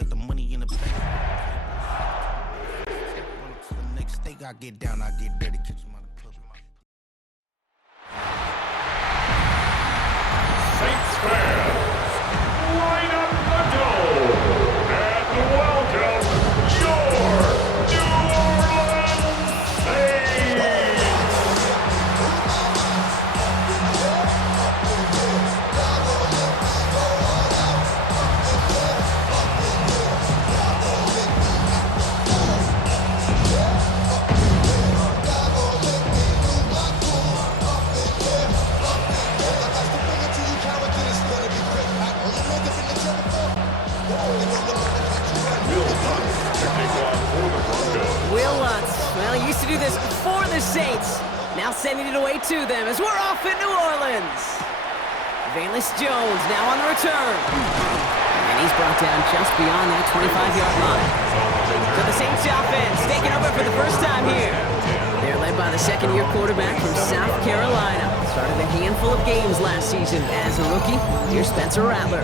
like the money in the bank. Run up to the next stake, I get down, I get dirty, catch him on the club. Saints fans, line up the dough and welcome your New Orleans Saints! Will Lutz, well, he used to do this for the Saints. Now sending it away to them as we're off in New Orleans. Valus Jones now on the return. And he's brought down just beyond that 25-yard line. So the Saints offense taking over for the first time here. They're led by the second-year quarterback from South Carolina. Started a handful of games last season as a rookie. Here's Spencer Rattler.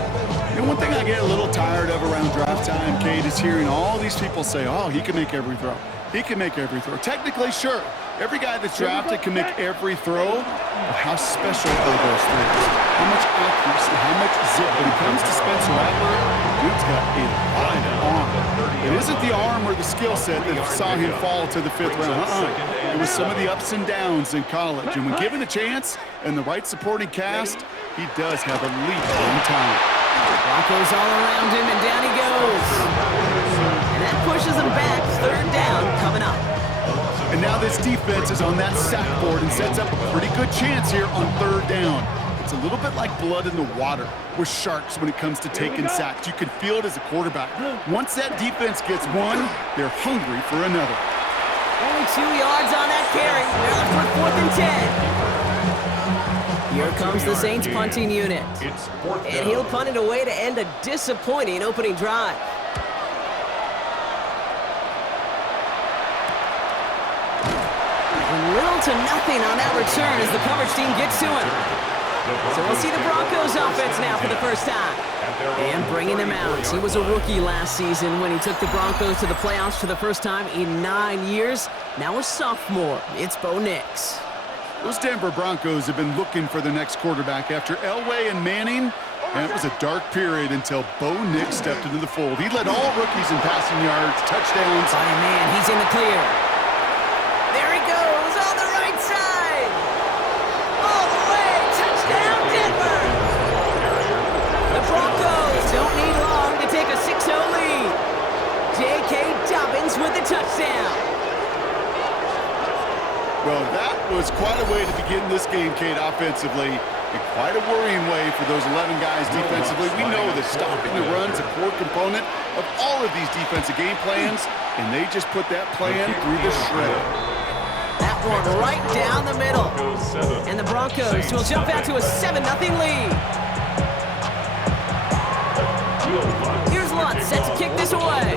And one thing I get a little tired of around draft time, Kate, is hearing all these people say, oh, he can make every throw. He can make every throw. Technically, sure. Every guy that's drafted can make every throw. But how special are those throws? How much accuracy? How much zip? When it comes to Spencer Rattler, dude's got a fine arm. It isn't the arm or the skill set that saw him fall to the fifth round. It was some of the ups and downs in college. And when given a chance and the right supporting cast, he does have a leap in talent. Broncos all around him, and down he goes. And that pushes him back. Third down coming up. And now this defense is on that sack board and sets up a pretty good chance here on third down. It's a little bit like blood in the water with sharks when it comes to taking sacks. You can feel it as a quarterback. Once that defense gets one, they're hungry for another. Only 2 yards on that carry. They're left with 4th and 10. Here comes the Saints punting unit. And he'll punt it away to end a disappointing opening drive. And little to nothing on that return as the coverage team gets to him. So we'll see the Broncos offense now for the first time. And bringing them out. He was a rookie last season when he took the Broncos to the playoffs for the first time in 9 years. Now a sophomore. It's Bo Nix. Those Denver Broncos have been looking for the next quarterback after Elway and Manning, and it was a dark period until Bo Nix stepped into the fold. He led all rookies in passing yards, touchdowns. Oh, man, he's in the clear. There he goes on the right side. All the way, touchdown Denver. The Broncos don't need long to take a 6-0 lead. J.K. Dobbins with the touchdown. Well, that was quite a way to begin this game, Kate, offensively, and quite a worrying way for those 11 guys defensively. We know that stopping the run is a core component of all of these defensive game plans, and they just put that plan through the shredder. That one right down the middle. And the Broncos will jump out to a 7-0 lead. Here's Lutz set to kick this away.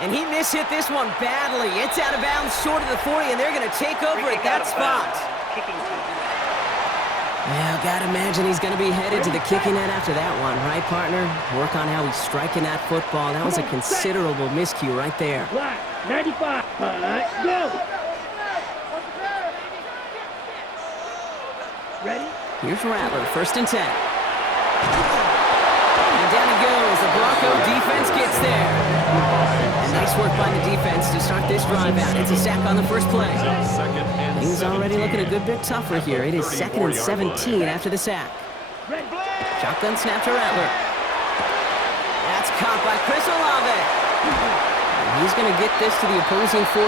And he mishit this one badly. It's out of bounds short of the 40, and they're going to take over at that spot. Yeah, gotta imagine he's going to be headed to the kicking net after that one, right, partner? Work on how he's striking that football. That was a considerable miscue right there. 95. Go. Ready? Here's Rattler, 1st and 10. And down he goes. The Bronco defense gets there. And nice work by the defense to start this drive out. It's a sack on the first play. Things already looking a good bit tougher here. It is 2nd and 17 after the sack. Shotgun snap to Rattler. That's caught by Chris Olave. And he's going to get this to the opposing 41.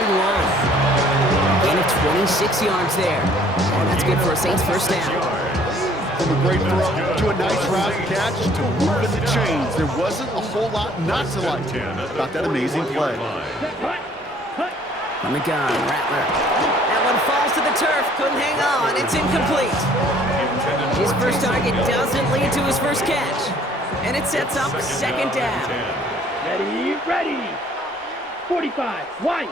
Gain of 26 yards there. And that's good for a Saints first down. From a great throw to a nice route catch to moving the chains. There wasn't a whole lot not to like about that amazing play. From the gun, Rattler. That one falls to the turf. Couldn't hang on. It's incomplete. His first target doesn't lead to his first catch. And it sets up 2nd down. Ready. 45. White.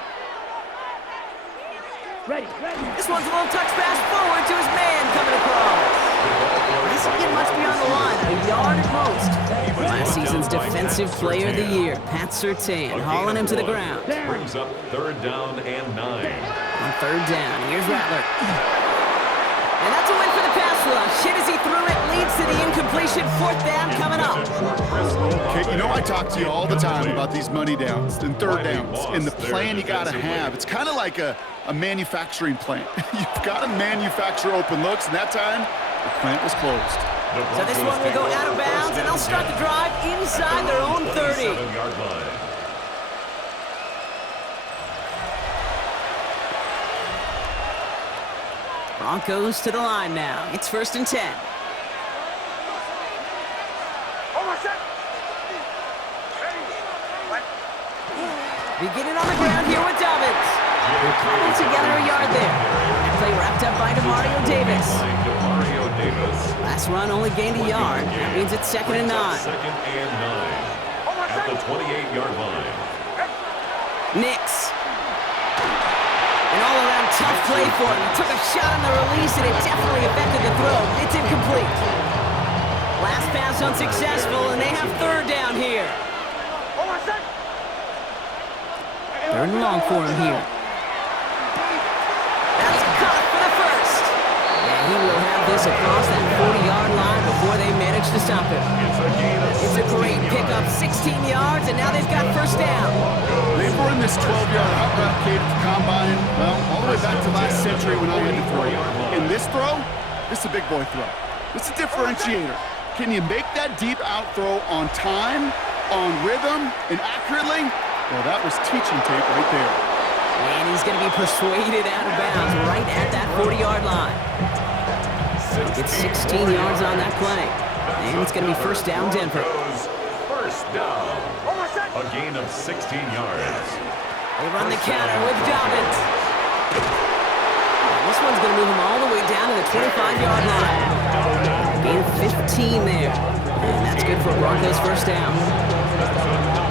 Ready. This one's a little touch pass forward to his man coming across. This will get much beyond the line, a yard at most. season's Defensive Player of the Year, Pat Surtain, hauling him to the ground. Brings up 3rd down and 9. On 3rd down, here's Rattler. And that's a win for the pass rush. Hit as he threw it, leads to the incompletion. 4th down coming up. Okay, you know I talk to you all the time about these money downs and 3rd downs and the plan you got to have. It's kind of like a manufacturing plant. You've got to manufacture open looks, and that time, the plant was closed. So this one will go out of bounds, and they'll start the drive inside their own 30. Broncos to the line now. It's 1st and 10. Beginning on the ground here with Dobbins. They're coming together a yard there. That play wrapped up by DeMario Davis. Last run only gained a yard. That means it's 2nd and 9. 2nd and 9. At the 28-yard line. Nix. An all-around tough play for him. He took a shot on the release, and it definitely affected the throw. It's incomplete. Last pass unsuccessful, and they have 3rd down here. 3rd and long for him here. That's caught for the 1st. And he will have this across that 40-yard line before they manage to stop him. It's a great pickup, 16 yards, and now they've got 1st down. They were in this 12-yard hot route, Kate, at the combine, well, all the way back to last century when I had to throw. In this throw, this is a big boy throw. This is a differentiator. Can you make that deep out throw on time, on rhythm, and accurately? Well, that was teaching tape right there. And he's going to be persuaded out of bounds right at that 40-yard line. It's 16 yards on that play. And it's going to be 1st down, Denver. 1st down. A gain of 16 yards. They run the counter with Dobbins. This one's going to move him all the way down to the 25-yard line. Gain of 15 there. And that's good for Broncos' 1st down.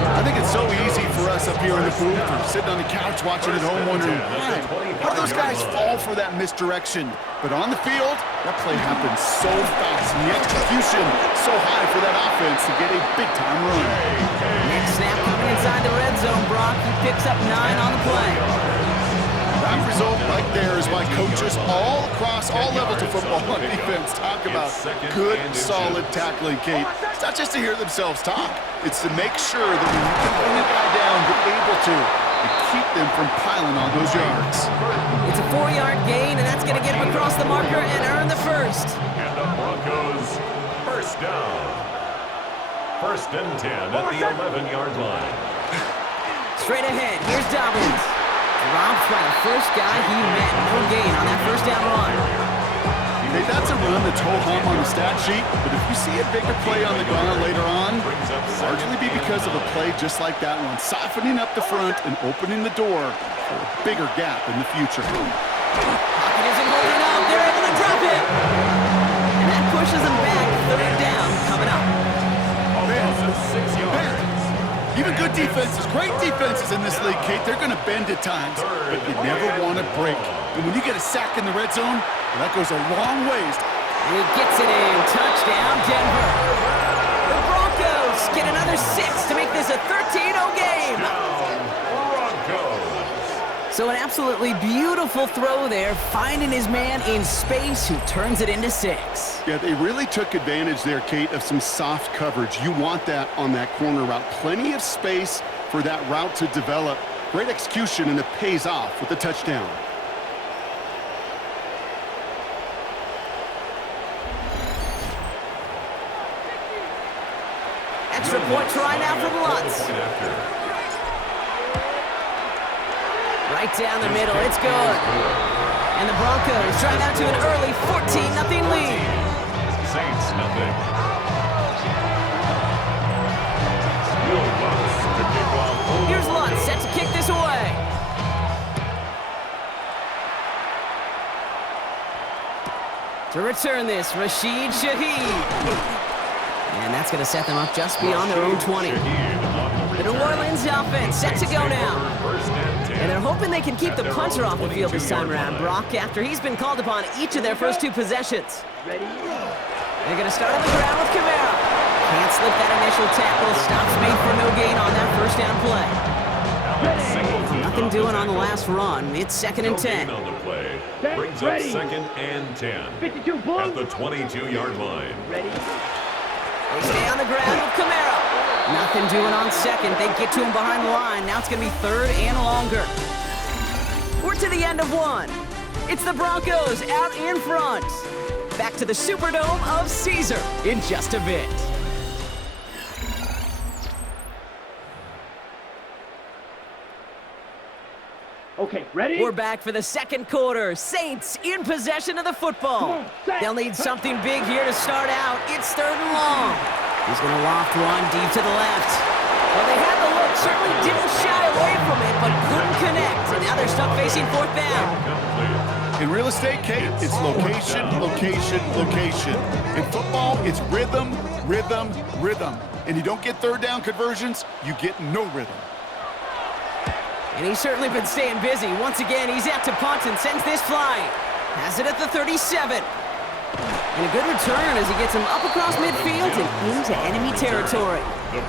I think it's so easy for us up here in the booth or sitting on the couch watching at home wondering, man, how do those guys fall for that misdirection? But on the field, that play happens so fast, and the execution so high for that offense to get a big-time run. Next snap coming inside the red zone, Brock. He picks up 9 on the play. That result right there is why coaches all across all levels of football on defense talk about good, solid tackling, Kate. It's not just to hear themselves talk. It's to make sure that when you can bring a guy down, you're able to and keep them from piling on those yards. It's a 4-yard gain, and that's going to get him across the marker and earn the 1st. And the Broncos 1st down. 1st and 10 at the 11-yard line. Straight ahead, here's Dobbins. Robbed by the first guy he met. No gain on that 1st down run. Hey, that's a run that's ho-hum on the stat sheet, but if you see a bigger play on the ground later on, it'll largely be because of a play just like that one, softening up the front and opening the door for a bigger gap in the future. Pocket isn't holding up. They're able to drop it. And that pushes them back. 3rd down coming up. Almost 6 yards. Even good defenses, great defenses in this league, Kate, they're going to bend at times, but you never want to break. And when you get a sack in the red zone, well, that goes a long ways. And he gets it in. Touchdown, Denver. The Broncos get another 6 to make this a 13-0 game. Broncos. So an absolutely beautiful throw there, finding his man in space who turns it into 6. Yeah, they really took advantage there, Kate, of some soft coverage. You want that on that corner route. Plenty of space for that route to develop. Great execution, and it pays off with the touchdown. Extra point try now from Lutz. Right down the middle, it's good. And the Broncos drive out to an early 14-0 lead. Saints nothing. Will Lutz to kick off. Here's Lutz set to kick this away. To return this, Rashid Shaheed. And that's going to set them up just beyond their own 20. The New Orleans offense set to go now. And they're hoping they can keep the punter off the field this time around, Brock, after he's been called upon each of their first 2 possessions. They're going to start on the ground with Kamara. Can't slip that initial tackle. Stops made for no gain on that first down play. Nothing doing on the last run. It's 2nd and 10. On the play. Brings up 2nd and 10. 52 blue. At the 22-yard line. Ready? They stay on the ground with Camara. Nothing doing on 2nd. They get to him behind the line. Now it's going to be 3rd and longer. We're to the end of 1. It's the Broncos out in front. Back to the Superdome of Caesar in just a bit. Okay, ready? We're back for the 2nd quarter. Saints in possession of the football. They'll need something big here to start out. It's 3rd and long. He's going to loft one deep to the left. Well, they had the look. Certainly didn't shy away from it, but couldn't connect. And now they're stuck facing 4th down. In real estate, Kate, it's location, location, location. In football, it's rhythm, rhythm, rhythm. And you don't get 3rd down conversions, you get no rhythm. And he's certainly been staying busy. Once again, he's out to punt and sends this flying. Has it at the 37. And a good return as he gets him up across midfield and into enemy territory. The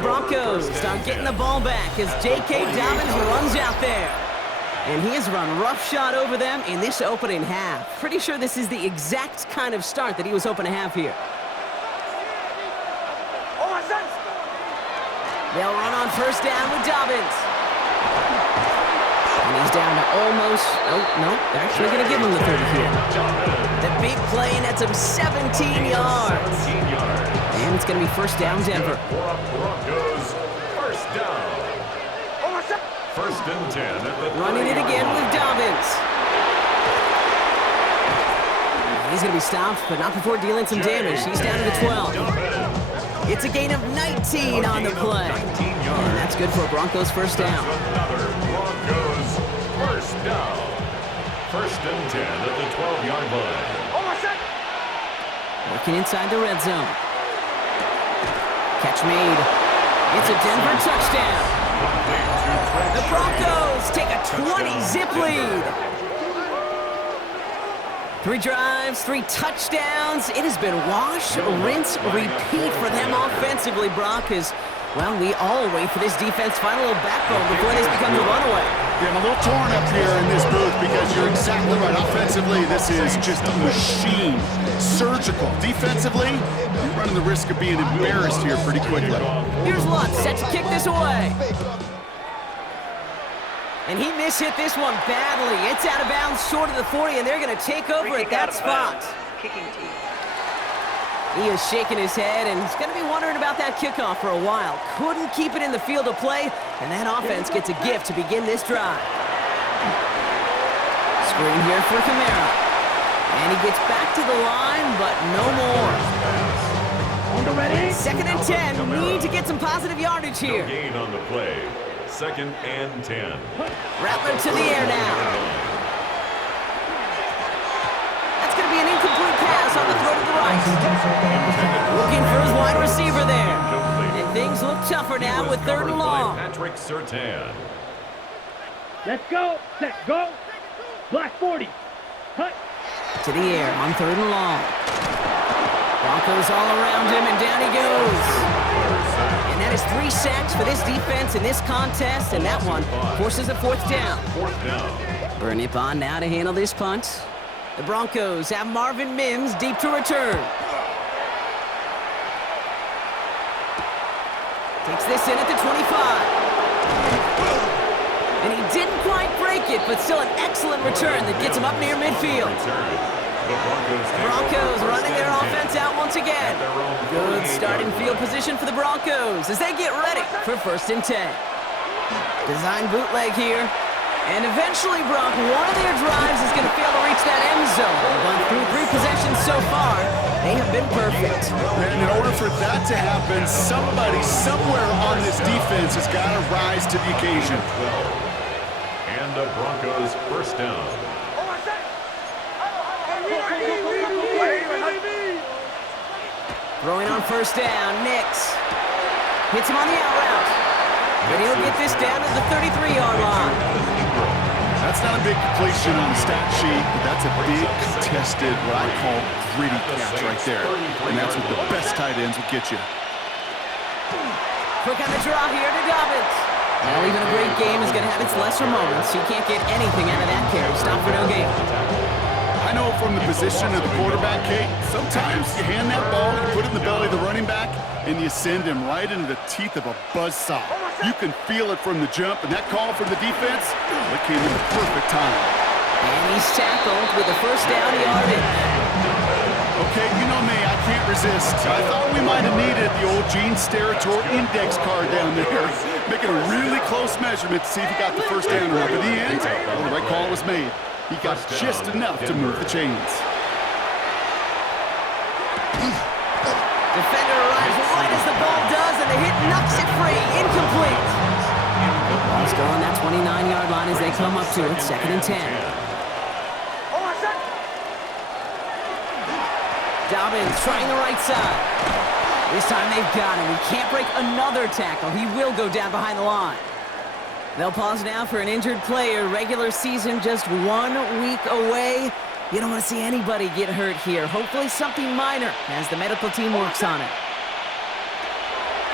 Broncos start getting the ball back as J.K. Dobbins runs out there. And he has run roughshod over them in this opening half. Pretty sure this is the exact kind of start that he was hoping to have here. They'll run on 1st down with Dobbins. And he's down to almost, oh, no, they're actually going to give him the 30 here. The big play nets him 17 yards. And it's going to be 1st down, Denver. Broncos, 1st down. 1st and 10 at the Running it again with Dobbins. He's going to be stopped, but not before dealing some damage. He's down to the 12. It's a gain of 19 on the play. And that's good for a Broncos 1st down. Another Broncos 1st down. 1st and 10 at the 12-yard line. Working inside the red zone. Catch made. It's a Denver touchdown. The Broncos take a 20-zip lead. 3 drives, 3 touchdowns. It has been wash, rinse, repeat for them offensively, Brock, as, well, we all wait for this defense to find a little backbone before this becomes a runaway. Yeah, I'm a little torn up here in this booth because you're exactly right. Offensively, this is just a machine. Surgical. Defensively, you're running the risk of being embarrassed here pretty quickly. Here's Lutz, set to kick this away. And he mishit this one badly. It's out of bounds short of the 40, and they're going to take over at that spot. He is shaking his head, and he's going to be wondering about that kickoff for a while. Couldn't keep it in the field of play, and that offense gets a gift to begin this drive. Screen here for Camara. And he gets back to the line, but no more. 2nd and 10. Need to get some positive yardage here. No gain on the play. 2nd and 10. Rattler to the air now. That's going to be an incomplete pass on the throw to the right. Looking for his wide receiver there. And things look tougher now with 3rd and long. Patrick Surtain. Let's go. Set. Go. Black 40. Cut. To the air on 3rd and long. Broncos all around him, and down he goes. And that is 3 sacks for this defense in this contest, and that one forces a 4th down. 4th down. Burn it on now to handle this punt. The Broncos have Marvin Mims deep to return. Takes this in at the 25. And he didn't quite break it, but still an excellent return that gets him up near midfield. The Broncos running their offense out once again. Good starting field position for the Broncos as they get ready for 1st and 10. Design bootleg here. And eventually, Brock, one of their drives is going to fail to reach that end zone. But through 3 possessions so far, they have been perfect. And in order for that to happen, somebody somewhere on this defense has got to rise to the occasion. And the Broncos 1st down. Throwing on 1st down, Nix. Hits him on the out route. And he'll get this down to the 33-yard line. That's not a big completion on the stat sheet, but that's a big contested, what I call gritty catch right there. And that's what the best tight ends will get you. Quick on the draw here to Dobbins. Well, even a great game is going to have its lesser moments. You can't get anything out of that carry. Stop for no gain. I know from the position of the quarterback, Kate, sometimes you hand that ball, you put it in the belly of the running back, and you send him right into the teeth of a buzzsaw. You can feel it from the jump, and that call from the defense, that came in the perfect time. And he's tackled with a first down yardage. Okay, you know me, I can't resist. I thought we might have needed the old Gene Steratore index card down there, making a really close measurement to see if he got the first down or not. But in the end, well, the right call was made. He got just enough to move the chains. Defender arrives right as the ball does, and the hit knocks it free. Incomplete. Ball's going on that 29-yard line as they come up to it. 2nd and 10. Dobbins trying the right side. This time they've got him. He can't break another tackle. He will go down behind the line. They'll pause now for an injured player. Regular season just 1 week away. You don't want to see anybody get hurt here. Hopefully something minor as the medical team works on it.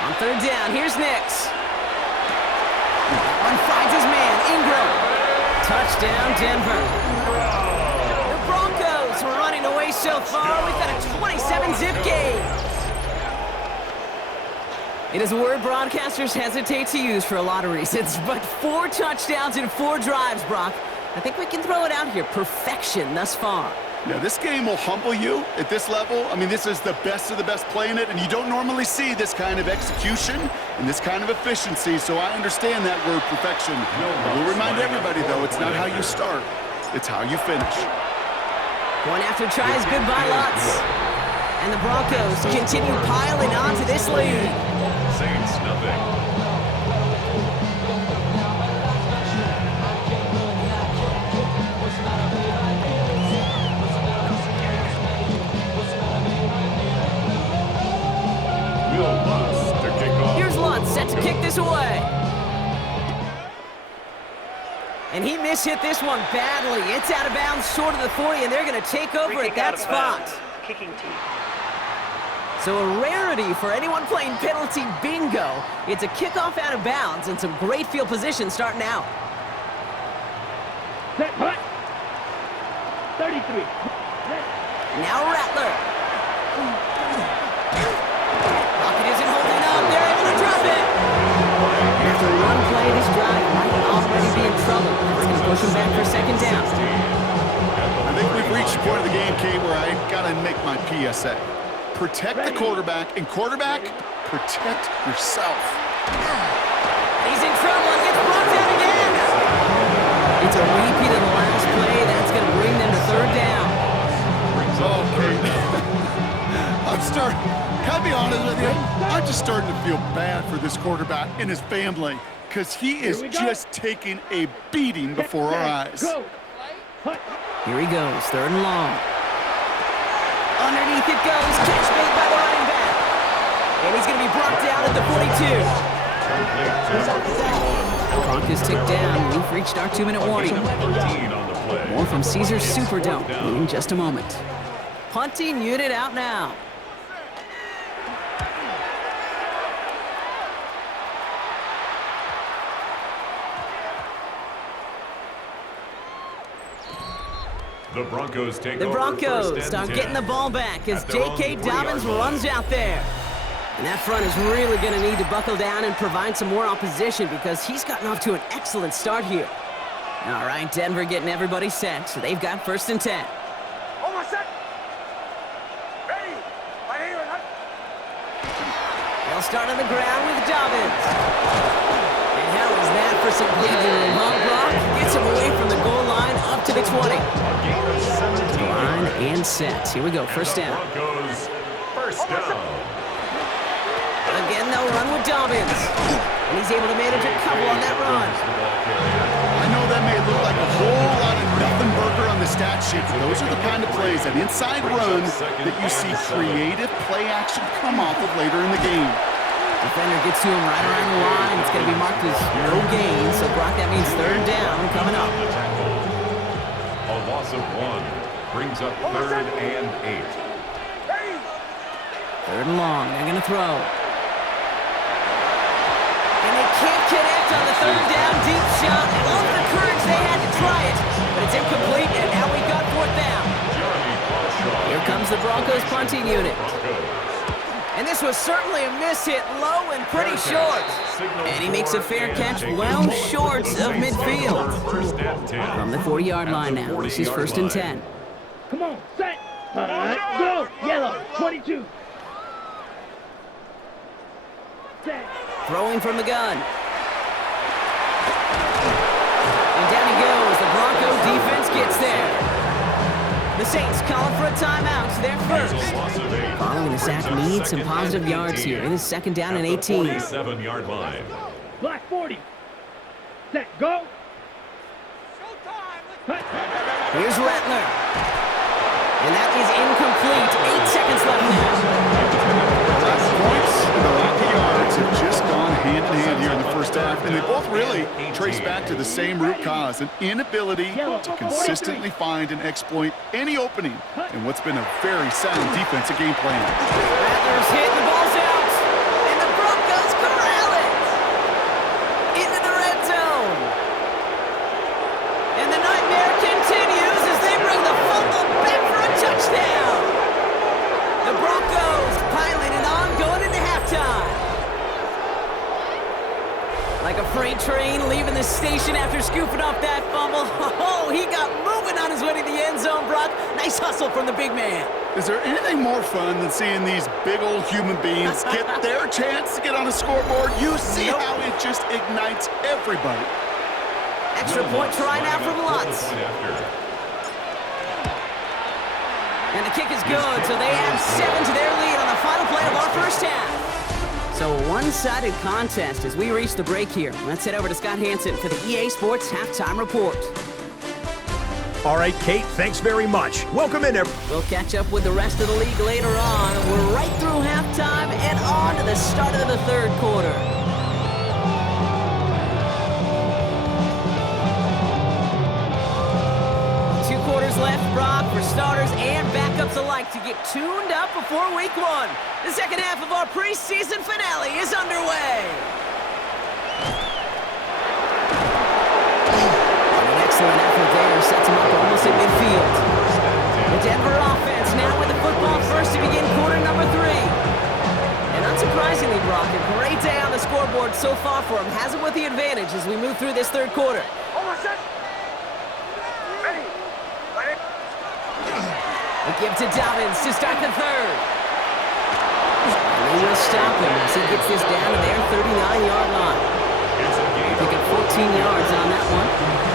On 3rd down, here's Nix. That one finds his man, Ingram. Touchdown, Denver. The Broncos are running away so far. We've got a 27-zip game. It is a word broadcasters hesitate to use for a lot of reasons, but 4 touchdowns in 4 drives, Brock. I think we can throw it out here. Perfection thus far. Yeah, this game will humble you at this level. I mean, this is the best of the best playing it, and you don't normally see this kind of execution and this kind of efficiency, so I understand that word perfection. I will remind everybody, though, it's not how you start, it's how you finish. Going after tries, goodbye Lutz. And the Broncos continue piling on to this lead. Saints nothing. Here's Lutz set to kick this away. And he mishit this one badly. It's out of bounds short of the 40, and they're going to take over at that spot. Kicking team. So a rarity for anyone playing penalty bingo. It's a kickoff out of bounds and some great field position starting out. Set, hut. 33. Now Rattler. Rocket isn't holding up. They're able to drop it. And after one play, this drive might already be in trouble. It's going to push him back for 2nd down. I think we've reached the point of the game, Kate, where I got to make my PSA. Protect the quarterback, and quarterback, protect yourself. He's in trouble and gets brought down again. It's a repeat of the last play. That's going to bring them to 3rd down. Okay. Can I be honest with you? I'm just starting to feel bad for this quarterback and his family because he is just taking a beating before our eyes. Here he goes, 3rd and long. Underneath it goes, catch made by the running back. And he's going to be brought down at the 42. Clock is ticked down. We've reached our 2-minute warning. More from Caesars Superdome in just a moment. Punting unit out now. The Broncos take The over. Broncos start getting the ball back as J.K. Dobbins runs out there. And that front is really going to need to buckle down and provide some more opposition because he's gotten off to an excellent start here. All right, Denver getting everybody set. So they've got 1st and 10. Almost set. Ready. I hear it. They'll start on the ground with Dobbins. And how is that for some leading long block? Gets him away from the goal line up to the 20. Line and set. Here we go, 1st down. Broncos, 1st down. Again, they'll run with Dobbins. And he's able to manage a couple on that run. I know that may look like a whole lot of nothing burger on the stat sheet, but those are the kind of plays, an inside run, that you see creative play action come off of later in the game. Defender gets to him right around the line. It's going to be marked as no gain. So, Brock, that means third down coming up. A loss of 1 brings up 3rd and 8. Third and long. They're going to throw. And they can't connect on the third down deep shot. All of the courage they had to try it. But it's incomplete, and now we've got fourth down. Here comes the Broncos punting unit. And this was certainly a miss, hit low and pretty short. And he makes a fair catch well short of midfield. From the 40-yard line now. This is 1st and 10. Come on, set. Go. Yellow, 22. Set. Throwing from the gun. And down he goes. The Broncos defense gets there. The Saints calling for a timeout. They're first. Following the sack needs some positive yards here. It is 2nd down and 18. 47-yard line. Black 40. Set. Go. Here's Rattler. And that is incomplete. 8 seconds left now. The lack of points and the lack of yards have just gone hand in hand here in the first half, and they both really trace back to the same root cause, an inability to consistently find and exploit any opening in what's been a very sound defensive game plan. Rattler's hit, the ball's out. And the Broncos corral it. Into the red zone. And the nightmare continues as they bring the fumble back for a touchdown. The Broncos piling it on going into halftime. Like a freight train leaving the station after scooping up that fumble. Oh, he got moving on his way to the end zone, Brock. Nice hustle from the big man. Is there anything more fun than seeing these big old human beings get their chance to get on a scoreboard? You see how it just ignites everybody. Extra point try now from Lutz. And the kick is good, so they add 7 to their lead on the final play of our first half. So a one-sided contest as we reach the break here. Let's head over to Scott Hansen for the EA Sports Halftime Report. All right, Kate, thanks very much. Welcome in, everyone. We'll catch up with the rest of the league later on. We're right through halftime and on to the start of the third quarter. Left, Brock, for starters and backups alike to get tuned up before week 1. The second half of our preseason finale is underway. An excellent effort there sets him up almost at midfield. The Denver offense now with the football first to begin quarter number 3. And unsurprisingly, Brock, a great day on the scoreboard so far for him. Has it with the advantage as we move through this third quarter. They give to Dobbins to start the third. And they will stop him as he gets this down to their 39-yard line. Pick up 14 yards on that one.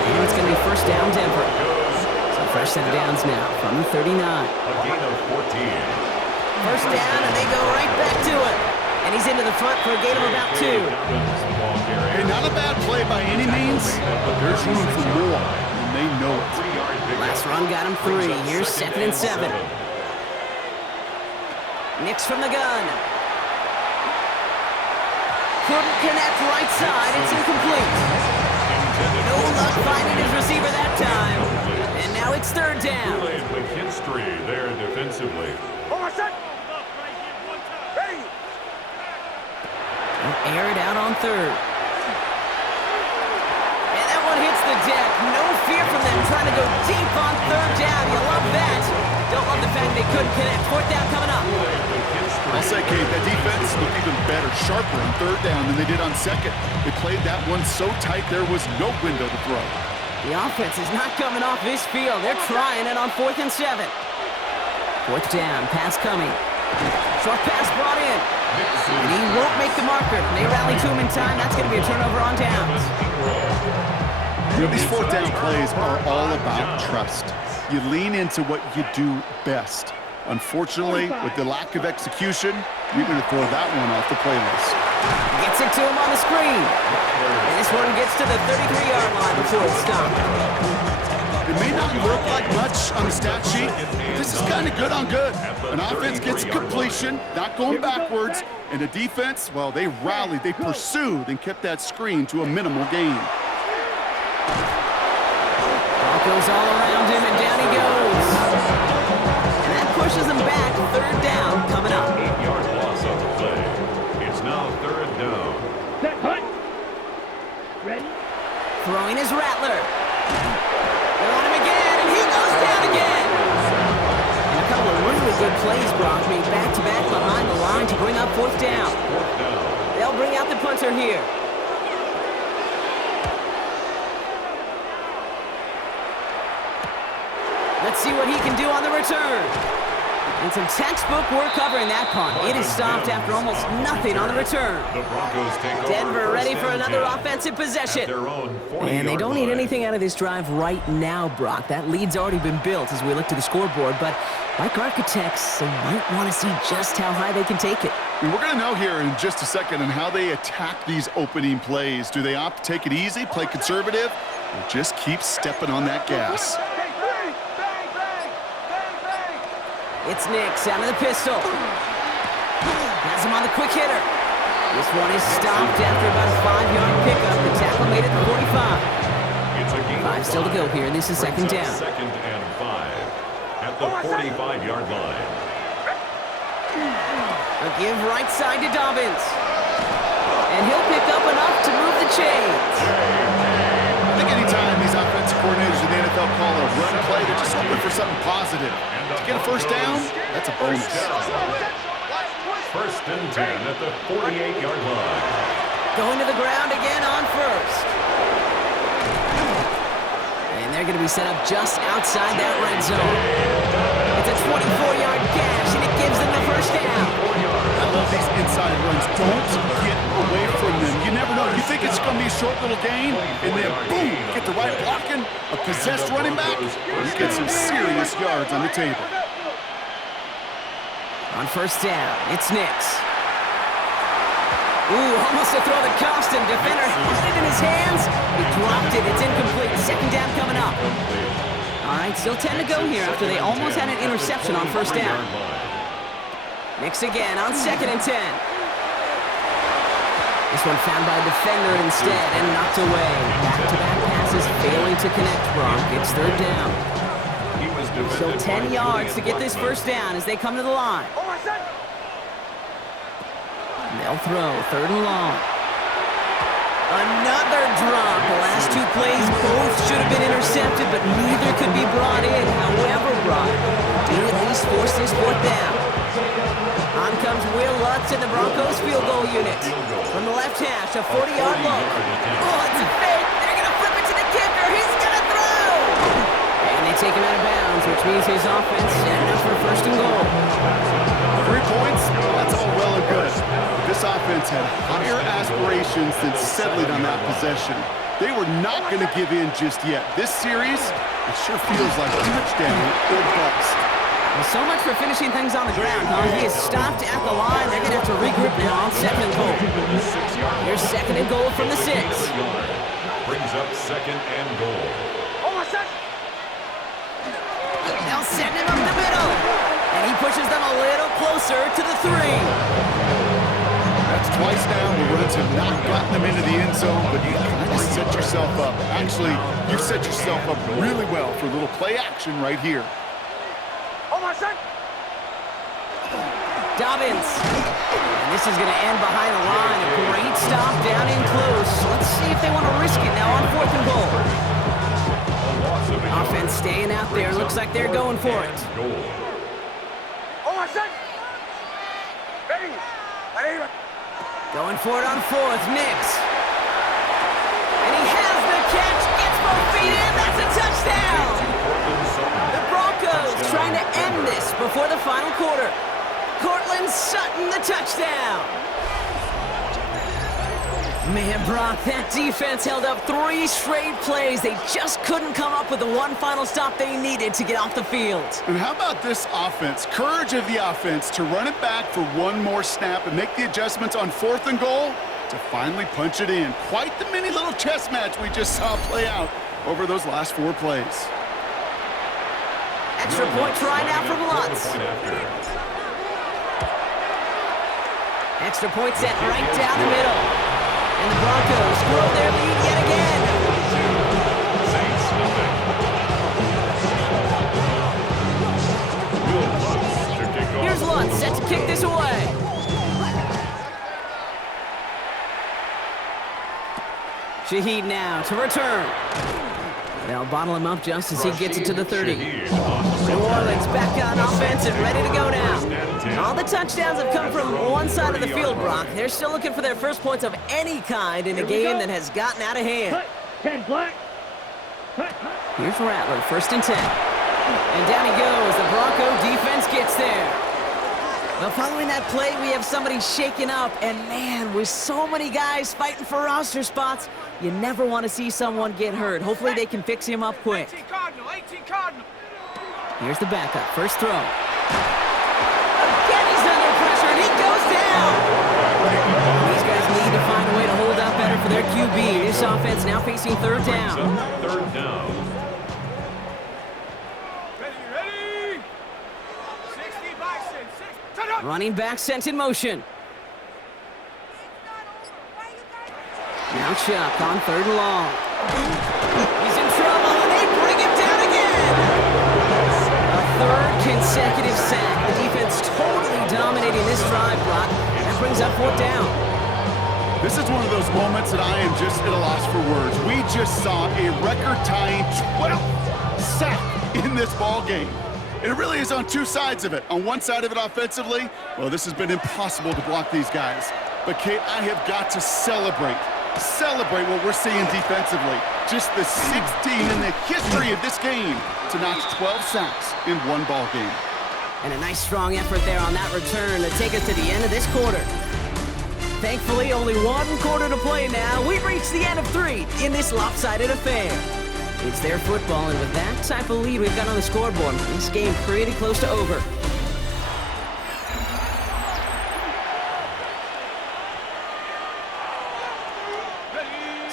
And it's going to be first down Denver. So fresh set of downs now from the 39. A gain of 14. First down, and they go right back to it. And he's into the front for a gain of about 2. Hey, not a bad play by any means, but there's room for more, and they know it. Last run got him 3. Here's 2nd and 7. Nix from the gun. Couldn't connect right side. It's incomplete. No luck finding his receiver that time. And now it's third down. McKinstry there defensively. They'll air it out on third. And that one hits the deck. No fear from them trying to go deep on third down. You love that. Don't love the fact they couldn't connect. Fourth down coming up. I'll say, Kate, that defense looked even better, sharper on third down than they did on second. They played that one so tight there was no window to throw. The offense is not coming off this field. They're trying it on 4th and 7. Fourth down, pass coming. Short pass brought in. And he won't make the marker. They rally to him in time. That's going to be a turnover on downs. You know, these fourth down plays are all about trust. You lean into what you do best. Unfortunately, with the lack of execution, you're going to throw that one off the playlist. Gets it to him on the screen. And this one gets to the 33-yard line before it's stopped. It may not look like much on the stat sheet, but this is kind of good on good. An offense gets a completion, not going backwards, and the defense, well, they rallied, they pursued, and kept that screen to a minimal gain. Broncos all around him, and down he goes. And that pushes them back. Third down coming up. 8-yard loss on the play. It's now third down. Set, hut. Ready? Throwing his Rattler. They're on him again, and he goes down again. And a couple of really good plays, Brock, made back-to-back behind the line to bring up fourth down. They'll bring out the punter here. Let's see what he can do on the return. And some textbook work covering that punt. It is stopped after almost nothing on the return. The Broncos take over Denver ready first for and another 10 offensive possession. at their own 40-yard And they don't need line. anything out of this drive right now, Brock. That lead's already been built as we look to the scoreboard. But like architects, they might want to see just how high they can take it. And we're going to know here in just a second on how they attack these opening plays. Do they opt to take it easy, play conservative, or just keep stepping on that gas? It's Nix out of the pistol. Has him on the quick hitter. This one is stopped after about a 5-yard pickup. The tackle made it to 45. It's a game 5 still to go here. This is second down. Second and 5 at the 45-yard line. A give right side to Dobbins. And he'll pick up enough to move the chains. I think anytime these offensive coordinators in the NFL call a run play, they're just hoping for something positive. To get a first down, that's a bonus. First and 10 at the 48-yard line. Going to the ground again on first. And they're going to be set up just outside that red zone. It's a 24-yard gash, and it gives them the first down. I love these inside runs. Don't get away from them. You never know. You think it's going to be a short little gain, and then boom, get the right blocking, a possessed running back, you get some serious yards on the table. On first down, it's Nix. Ooh, almost a throw that cost him. Defender had it in his hands. He dropped it. It's incomplete. Second down coming up. All right, still 10 to go here after they almost had an interception on first down. Nix again on second and 10. This one found by a defender instead and knocked away. Back-to-back passes failing to connect, Brock. It's third down. Still 10 yards to get this first down as they come to the line. They'll throw third and long. Another drop. The last two plays both should have been intercepted, but neither could be brought in. However, Brock did at least force this fourth down. On comes Will Lutz in the Broncos field goal unit. From the left hash, a 40-yard look. Oh, it's a fake. They're going to flip it to the kicker. He's going to throw. And they take him out of bounds, which means his offense setting up for first and goal. 3 points, that's all well and good. This offense had higher aspirations than settling on that possession. They were not going to give in just yet. This series, it sure feels like touchdown or bust. Well, so much for finishing things on the ground, huh? He is stopped at the line. They're going to have to regroup now on second and goal. Here's second and goal from the 6. Brings up second and goal. They'll send him up the middle. And he pushes them a little closer to the 3. That's twice now the runs have not gotten them into the end zone, but you kind of set yourself up. Actually, you set yourself up really well for a little play action right here. Dobbins. And this is going to end behind the line. A great stop down in close. Let's see if they want to risk it now on fourth and goal. Offense staying out there. Looks like they're going for it. Going for it on fourth. Nix. And he has the catch. Gets both feet in. That's a touchdown. The Broncos trying to end this before the final quarter. Cortland Sutton, the touchdown. Man, Brock, that defense held up 3 straight plays. They just couldn't come up with the one final stop they needed to get off the field. And how about this offense? Courage of the offense to run it back for one more snap and make the adjustments on fourth and goal to finally punch it in. Quite the mini little chess match we just saw play out over those last 4 plays. Extra point try now from Lutz. Extra point set right down the middle. And the Broncos grow their lead yet again. Saints nothing. Lutz to kick off. Here's Lutz set to kick this away. Shaheed now to return. They'll bottle him up just as he gets it to the 30. New Orleans back on offense and ready to go now. All the touchdowns have come from one side of the field, Brock. They're still looking for their first points of any kind in a game that has gotten out of hand. 10 black. Here's Rattler, 1st and 10. And down he goes. The Bronco defense gets there. Well, following that play, we have somebody shaken up. And man, with so many guys fighting for roster spots, you never want to see someone get hurt. Hopefully they can fix him up quick. 18 Cardinal. Here's the backup. First throw. Again, he's under pressure, and he goes down. These guys need to find a way to hold up better for their QB. This offense now facing 3rd down. 3rd down. Ready. 60 Bison. Running back sent in motion. Now Chuck on 3rd and long. He's in trouble, and they bring him down again. A 3rd consecutive sack. The defense totally dominating this drive, Brock. That brings up 4th down. This is one of those moments that I am just at a loss for words. We just saw a record-tying 12th sack in this ball game. It really is on two sides of it. On one side of it offensively, well, this has been impossible to block these guys. But, Kate, I have got to celebrate what we're seeing defensively. Just the 16th in the history of this game to notch 12 sacks in one ball game. And a nice strong effort there on that return to take us to the end of this quarter. Thankfully, only 1 quarter to play now. We've reached the end of 3 in this lopsided affair. It's their football, and with that type of lead we've got on the scoreboard, this game pretty close to over.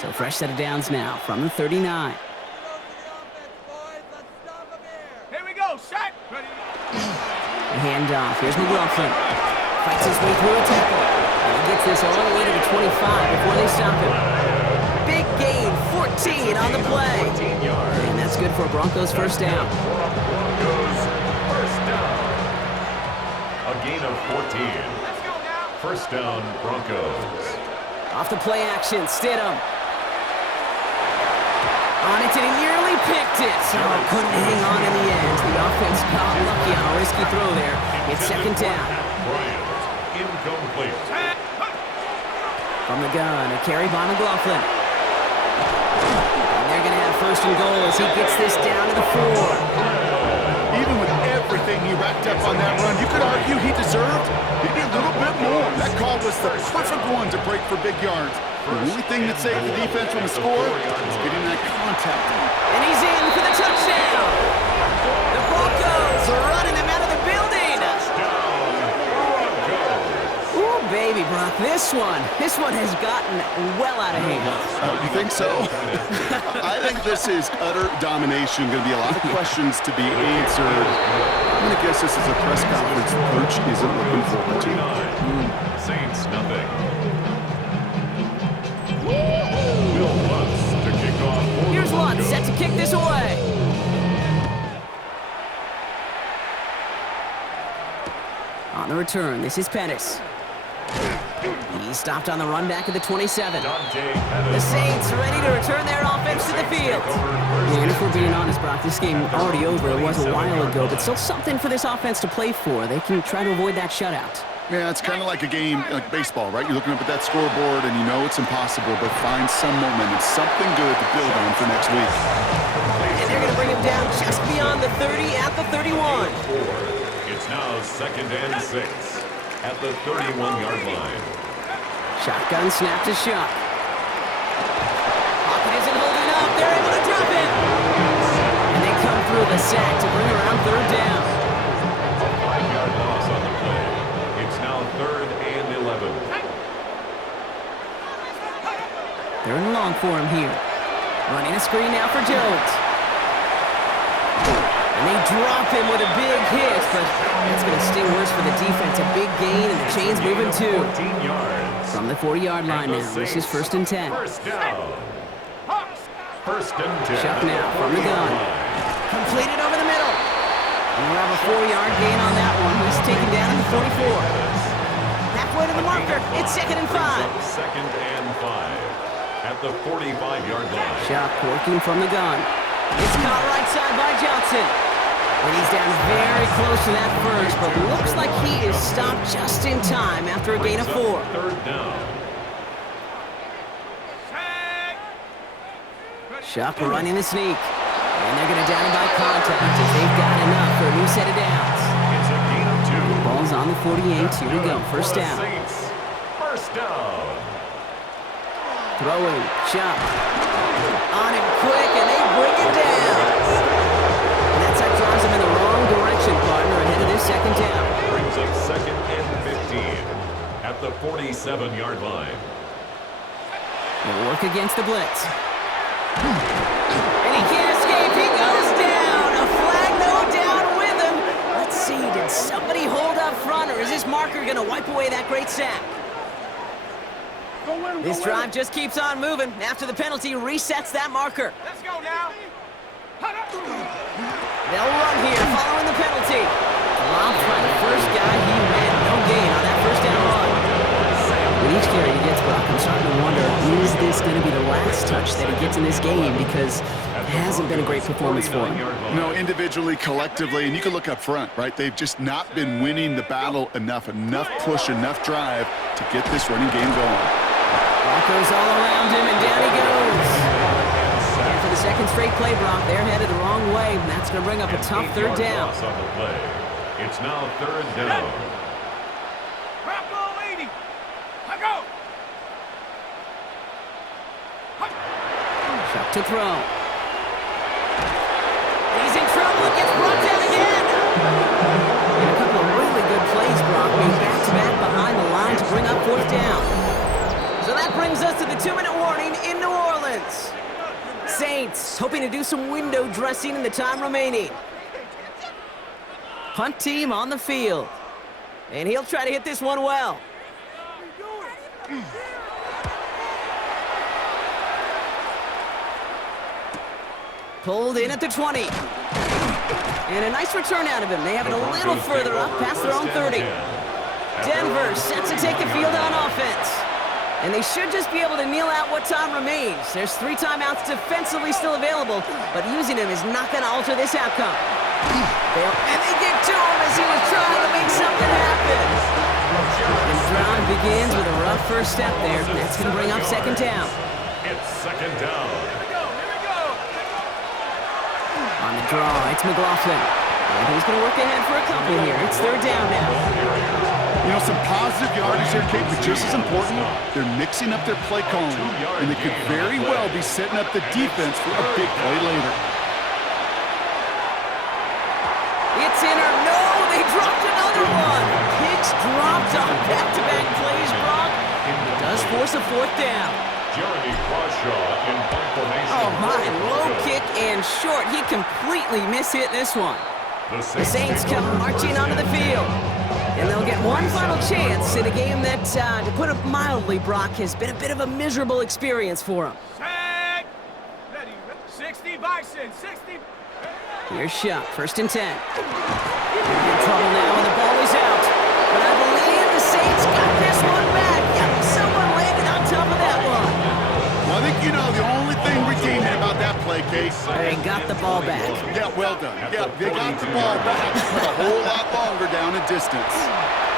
So fresh set of downs now from the 39. Here we go, set. Ready. A handoff. Here's McLaughlin. Fights his way through a tackle. And he gets this all the way to the 25 before they stop him. Big gain, 14 on the play. And that's good for Broncos first down. Broncos first down. A gain of 14. Let's go now. First down, Broncos. Off the play action, Stidham. On it, and he nearly picked it. Oh, couldn't hang on in the end. The offense got lucky on a risky throw there. It's 2nd down. Bryant, incomplete. From the gun, a carry by McLaughlin. And they're going to have 1st and goal as he gets this down to the 4. Even with everything he racked up on that run, you could argue he deserved maybe a little bit more. That call was the perfect one to break for big yards. The only thing that saved the defense from the score is getting that contact. And he's in for the touchdown. The Broncos are running him out of the building. Ooh, baby, Brock, this one has gotten well out of hand. You think so? I think this is utter domination. Going to be a lot of questions to be answered. I'm going to guess this is a press conference the coach isn't looking forward to. Saints nothing. Will Lutz to kick off. Here's Lutz set to kick this away. On the return, this is Pettis. He stopped on the run back at the 27. The Saints ready to return their offense to the field. And if we're being honest, Brock, this game already over. It was a while ago, but still something for this offense to play for. They can try to avoid that shutout. Yeah, it's kind of like a game, like baseball, right? You're looking up at that scoreboard and you know it's impossible, but find some momentum, something good to build on for next week. And they're going to bring him down just beyond the 30 at the 31. It's now 2nd and 6 at the 31-yard line. Shotgun snap to Shock. Pocket isn't holding up. They're able to drop it. And they come through the sack to bring around 3rd down. A 5-yard loss on the play. It's now 3rd and 11. 3rd and long for him here. Running a screen now for Jones. And they drop him with a big hit, but that's going to sting worse for the defense. A big gain, and the chain's moving too. 14 yards. From the 40-yard line now. This is 1st and 10. First down. 1st and 10. Chuck now from the gun. Completed over the middle. And we'll have a 4-yard gain on that one. He's taken down at the 44. Halfway to the marker. It's 2nd and 5. 2nd and 5 at the 45-yard line. Chuck working from the gun. It's caught right side by Johnson. And he's down very close to that first, but looks like he is stopped just in time after a gain of 4. 3rd down. Chuck running the sneak. And they're going to down him by contact as they've got enough for a new set of downs. It's a gain of 2. Ball's on the 48. Here we go. 1st down. Saints. 1st down. Throwing. Chuck. On him quick, and they bring it down. And that's that drives him in the wrong direction, partner, ahead of this 2nd down. Brings up 2nd and 15 at the 47-yard line. They'll work against the blitz. And he can't escape. He goes down. A flag no down with him. Let's see. Did somebody hold up front, or is this marker going to wipe away that great sack? This drive just keeps on moving. After the penalty, resets that marker. Let's go now. They'll run here following the penalty. Dropped by the first guy. He had no gain on that 1st down run. With each carry he gets, Brock, I'm starting to wonder, is this going to be the last touch that he gets in this game? Because it hasn't been a great performance for him. No, individually, collectively, and you can look up front, right? They've just not been winning the battle enough push, enough drive to get this running game going. Broncos all around him, and down he goes. And for the 2nd straight play, Brock, they're headed the wrong way, and that's going to bring up a tough 3rd down. On the play. It's now 3rd down. Chuck to throw. He's in trouble. It gets brought down again. And a couple of really good plays, Brock, made back-to-back behind the line to bring up 4th down. So that brings us to the 2-minute warning in New Orleans. Saints hoping to do some window dressing in the time remaining. Punt team on the field. And he'll try to hit this one well. Pulled in at the 20. And a nice return out of him. They have it a little further up past their own 30. Denver set to take the field on offense. And they should just be able to kneel out what time remains. There's 3 timeouts defensively still available, but using them is not going to alter this outcome. And they get to him as he was trying to make something happen. And the drive begins with a rough first step there. That's going to bring up 2nd down. It's 2nd down. On the draw, it's McLaughlin. And he's going to work ahead for a couple here. It's 3rd down now. You know, some positive yardage here, Kate, but just as important, they're mixing up their play calling, and they could very well be setting up the defense for a big play later. It's in or no, they dropped another one. Picks dropped on back-to-back plays, Brock. It does force a 4th down. Jeremy Crawshaw in punt formation. Oh my, low kick and short. He completely mishit this one. The Saints come marching onto the field. And they'll get one final chance in a game that, to put it mildly, Brock, has been a bit of a miserable experience for them. Tag. Ready. 60 Bison. 60. Here's Shuck, 1st and 10. In trouble now, and the ball is out. But I believe the Saints got this one back. Yep, someone landed on top of that one. Well, I think, you know, the only thing redeeming about that play, Kate. They got the ball back. Yeah, well done. Yeah, they got the ball back, but a whole lot longer down in distance.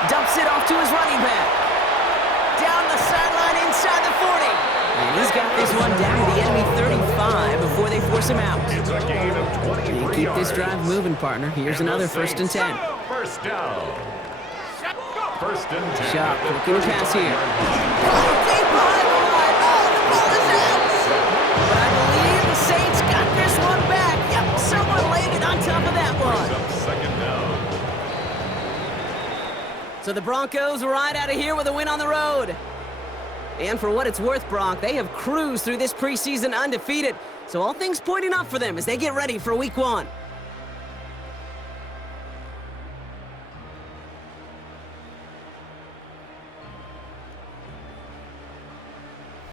Dumps it off to his running back. Down the sideline inside the 40. And he's got this one down to the enemy 35 before they force him out. It's a gain of 23 And keep this drive moving, partner. Here's another 1st and 10. 1st down. 1st and 10. Shot, looking to pass here. Deep behind the line. Oh, the ball is out. But I believe the Saints got this one back. Yep, someone landed on top of that one. 2nd down. So the Broncos ride out of here with a win on the road. And for what it's worth, Brock, they have cruised through this preseason undefeated. So all things pointing up for them as they get ready for Week 1.